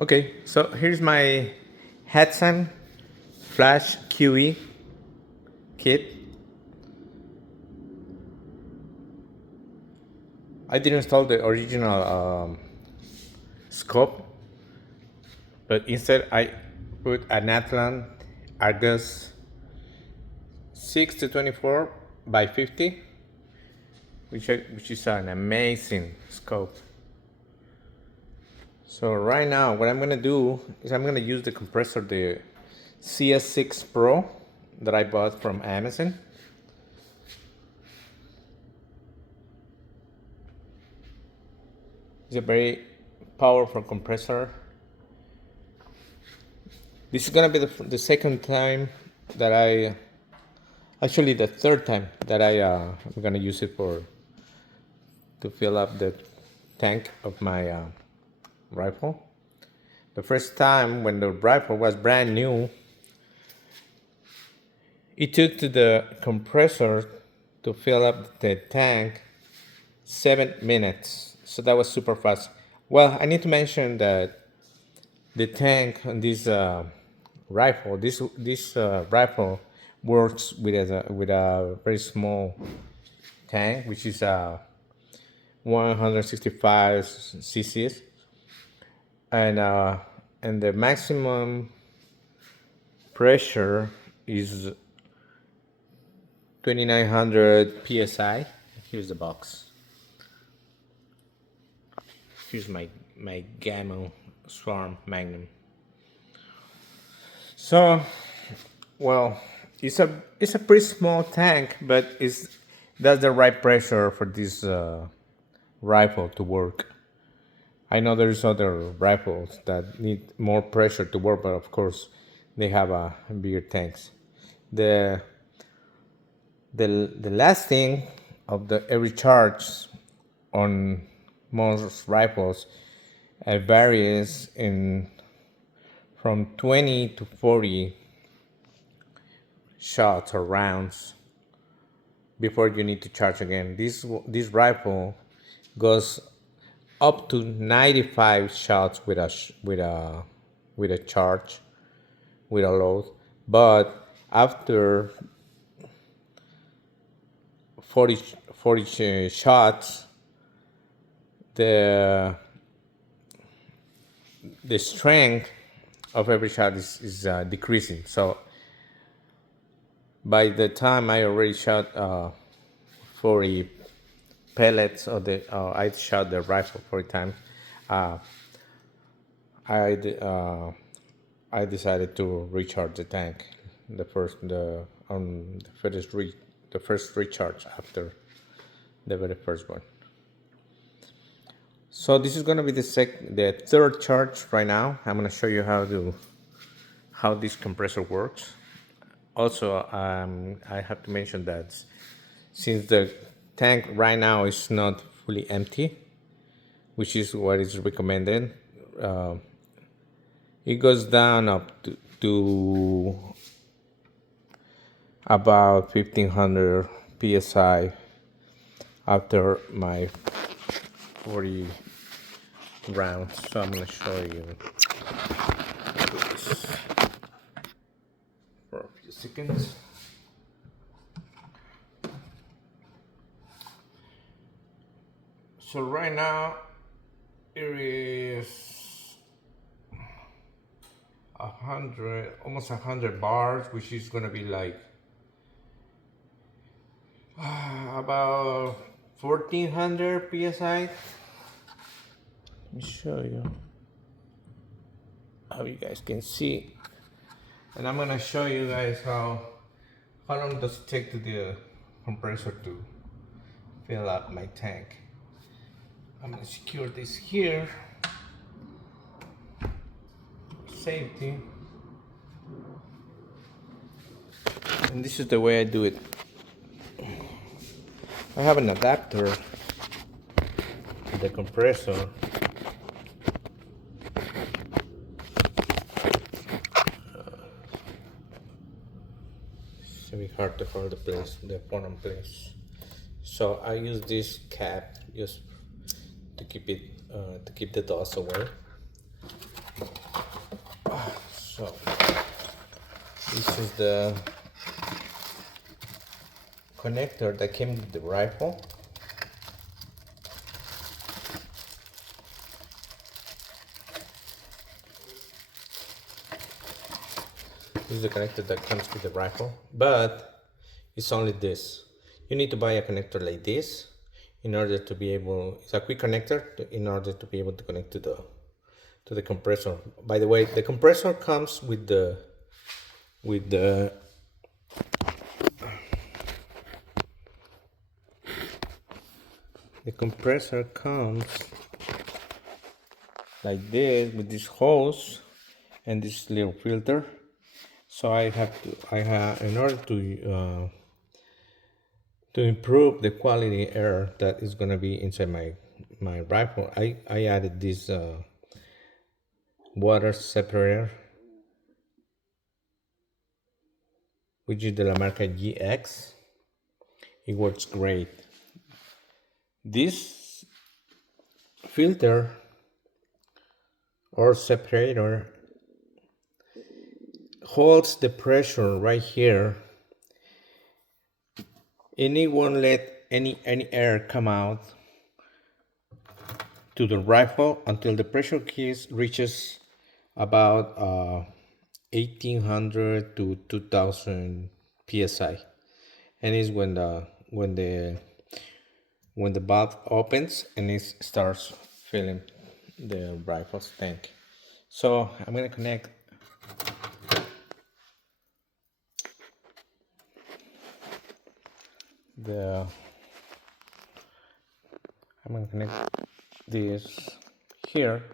Okay, so here's my Hudson Flash QE kit. I didn't install the original scope, but instead I put an Atlan Argus 6 to 24 by 50, which is an amazing scope. So right now, what I'm gonna do is I'm gonna use the compressor, the CS6 Pro that I bought from Amazon. It's a very powerful compressor. This is gonna be the second time that actually the third time that I'm gonna use it to fill up the tank of my rifle. The first time when the rifle was brand new, it took to the compressor to fill up the tank 7 minutes. So that was super fast. Well, I need to mention that the tank on this rifle, this rifle works with a very small tank, which is 165 cc's, and the maximum pressure is 2900 psi. Here's the box. Here's my Gamma Swarm Magnum. So, well, it's a pretty small tank, but that's the right pressure for this rifle to work. I know there's other rifles that need more pressure to work, but of course they have bigger tanks. The last thing of every charge on most rifles varies from 20 to 40 shots or rounds before you need to charge again. This rifle goes up to 95 shots with a charge, with a load, but after 40 shots, the strength of every shot is decreasing. So by the time I already shot 40 pellets, I shot the rifle 40 times, I decided to recharge the tank. The first recharge after the very first one. So this is gonna be the third charge right now. I'm gonna show you how this compressor works. Also, I have to mention that since the tank right now is not fully empty, which is what is recommended, it goes down up to about 1500 psi after my 40 rounds. So I'm gonna show you this for a few seconds. So right now it is 100, almost 100 bars, which is gonna be like about 1400 psi. Let me show you how you guys can see, and I'm gonna show you guys how long does it take to the compressor to fill up my tank. I'm gonna secure this here, safety, and this is the way I do it. I have an adapter to the compressor. It's very hard to hold the phone in place. So I use this cap just to keep the dust away. This is the connector that came with the rifle. This is the connector that comes with the rifle, but it's only this. You need to buy a connector like this in order to be able, it's a quick connector in order to be able to connect to the compressor. By the way, the compressor comes with the compressor comes like this with this hose and this little filter. So I have in order to improve the quality air that is gonna be inside my rifle, I added this water separator, which is the La Marca GX. It works great. This filter or separator holds the pressure right here, and it won't let any air come out to the rifle until the pressure gauge reaches about 1800 to 2000 psi, and is when the valve opens and it starts filling the rifle's tank. So I'm gonna connect this here,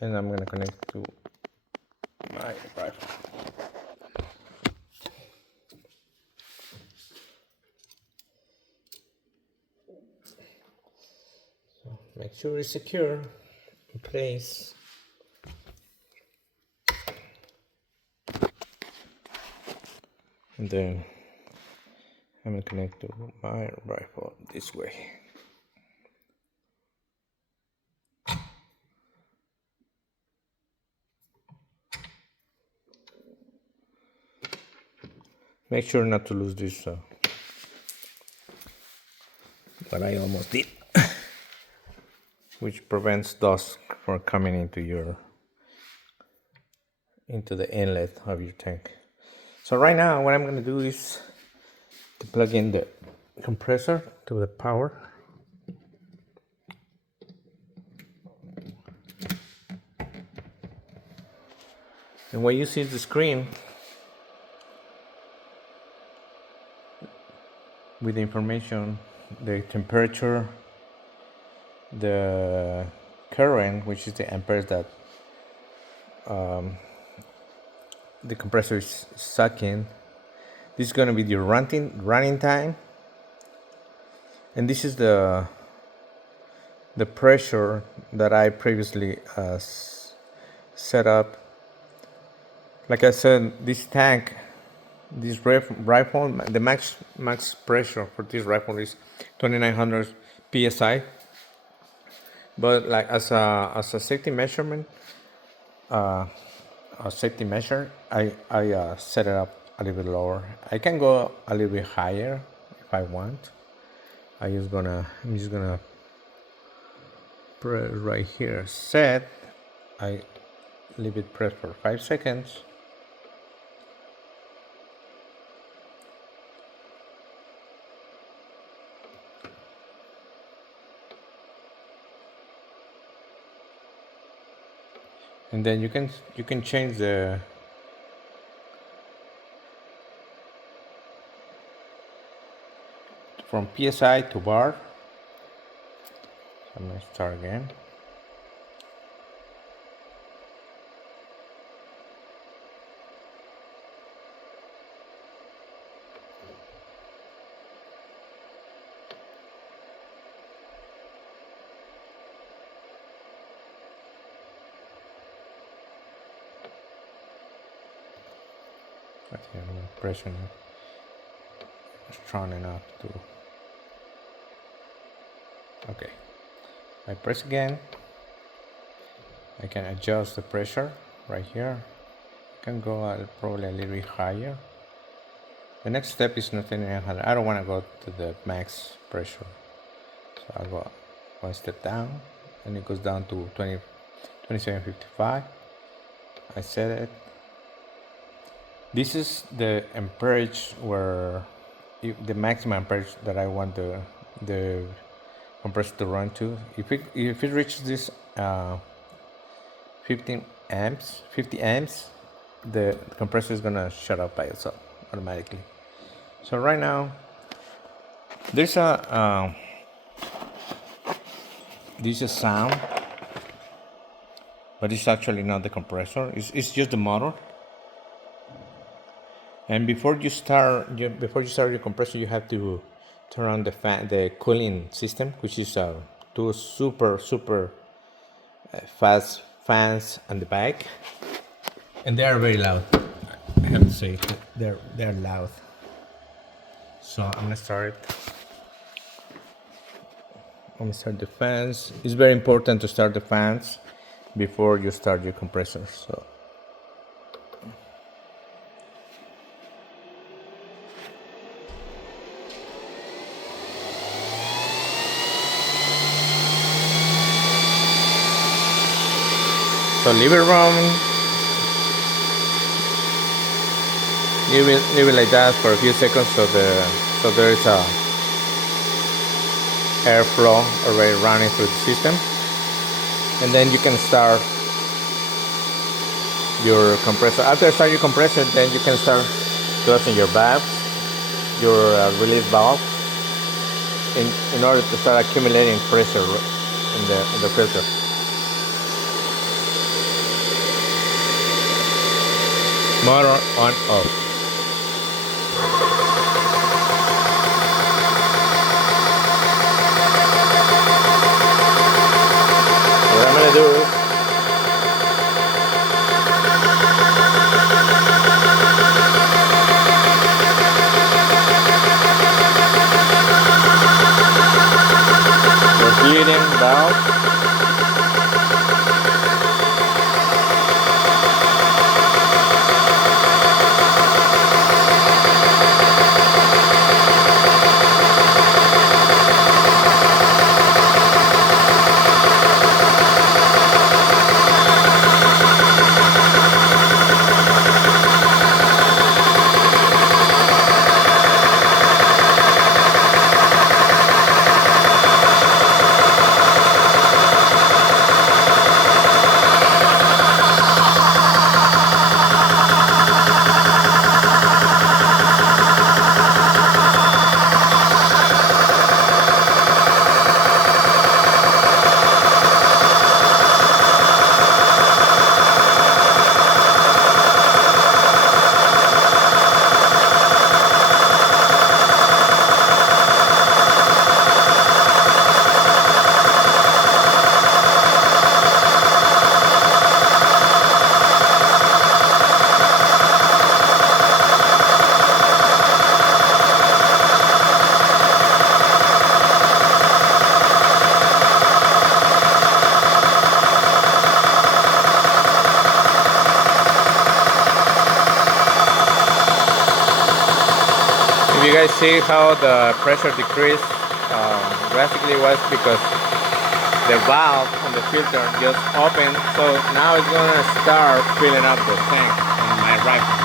and I'm gonna connect to my rifle. So make sure it's secure in place. And then I'm gonna connect to my rifle this way. Make sure not to lose this, but I almost did, which prevents dust from coming into the inlet of your tank. So right now, what I'm gonna do is to plug in the compressor to the power. And what you see is the screen with the information, the temperature, the current, which is the amperes that the compressor is sucking. This is going to be your running time, and this is the pressure that I previously set up. Like I said, this tank, this rifle, the max pressure for this rifle is 2900 psi. But like as a safety measurement, a safety measure, I set it up a little bit lower. I can go a little bit higher if I want. I'm just gonna press right here, set. I leave it pressed for 5 seconds. And then you can change the from PSI to bar. So I'm gonna start again. Okay, I'm pressing it strong enough to. Okay, I press again. I can adjust the pressure right here. Can go probably a little bit higher. The next step is nothing. I don't want to go to the max pressure, so I'll go one step down, and it goes down to 2755. I set it. This is the amperage where the maximum amperage that I want the compressor to run to. If it reaches this 50 amps, the compressor is gonna shut off by itself automatically. So right now there's a sound, but it's actually not the compressor. It's just the motor. And before you start your compressor, you have to turn on the cooling system, which is two super fast fans on the back, and they are very loud. I have to say they're loud. So I'm gonna start the fans. It's very important to start the fans before you start your compressor. So leave it run. Leave it like that for a few seconds, so there is a airflow already running through the system, and then you can start your compressor. After you start your compressor, then you can start closing your valves, your release valve, in order to start accumulating pressure in the filter. Motor on off. What I'm gonna do is repeating valve. If you guys see how the pressure decreased drastically, was because the valve on the filter just opened, so now it's gonna start filling up the tank on my rifle.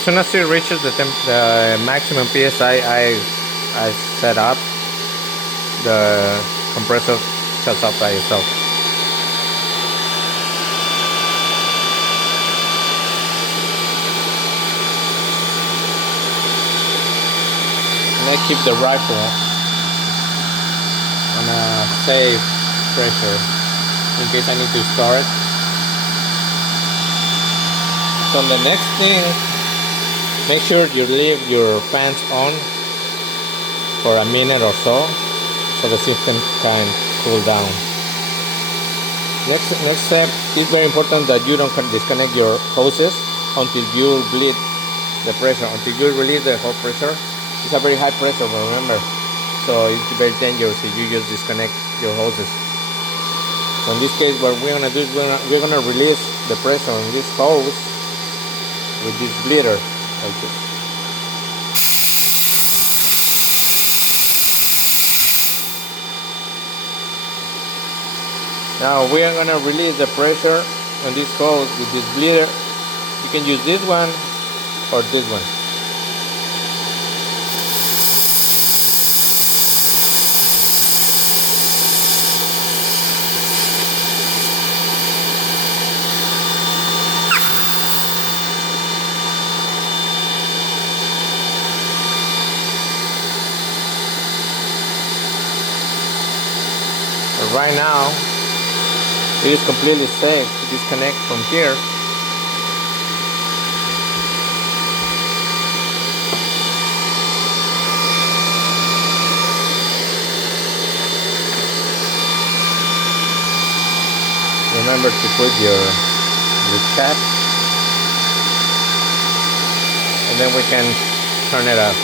As soon as it reaches the maximum PSI, I set up, the compressor shuts off by itself. And I keep the rifle on a safe pressure in case I need to start it. So the next thing, make sure you leave your fans on for a minute or so the system can cool down. Next step is very important that you don't disconnect your hoses until you bleed the pressure, until you release the whole pressure. It's a very high pressure, remember, so it's very dangerous if you just disconnect your hoses. So in this case, what we're gonna do is we're gonna release the pressure on this hose with this bleeder like this. Now we are gonna release the pressure on this hose with this bleeder. You can use this one or this one. But right now, it is completely safe to disconnect from here. Remember to put your cap, and then we can turn it up.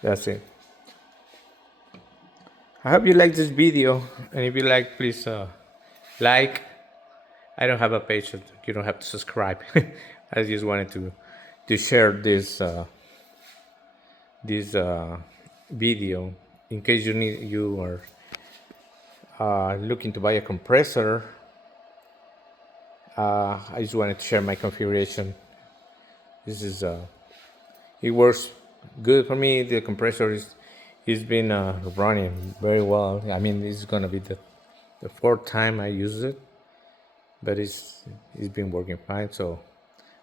That's it. I hope you like this video, and if you like, please like. I don't have a page, so you don't have to subscribe. I just wanted to share this video in case you are looking to buy a compressor. I just wanted to share my configuration. This is it works good for me. The compressor is been running very well. I mean, this is gonna be the fourth time I use it, but it's been working fine. So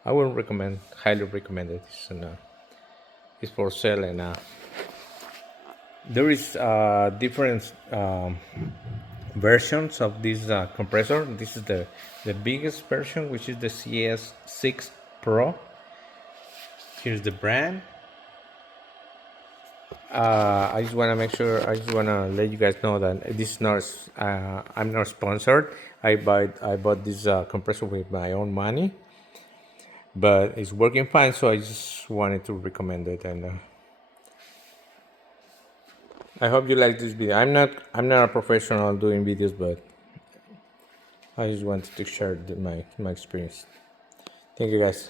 I would highly recommend it. It's for sale, and there is different versions of this compressor. This is the biggest version, which is the CS6 Pro. Here's the brand. I just want to let you guys know that this is not I'm not sponsored. I bought this compressor with my own money, but it's working fine, so I just wanted to recommend it. And I hope you like this video. I'm not a professional doing videos, but I just wanted to share my experience. Thank you, guys.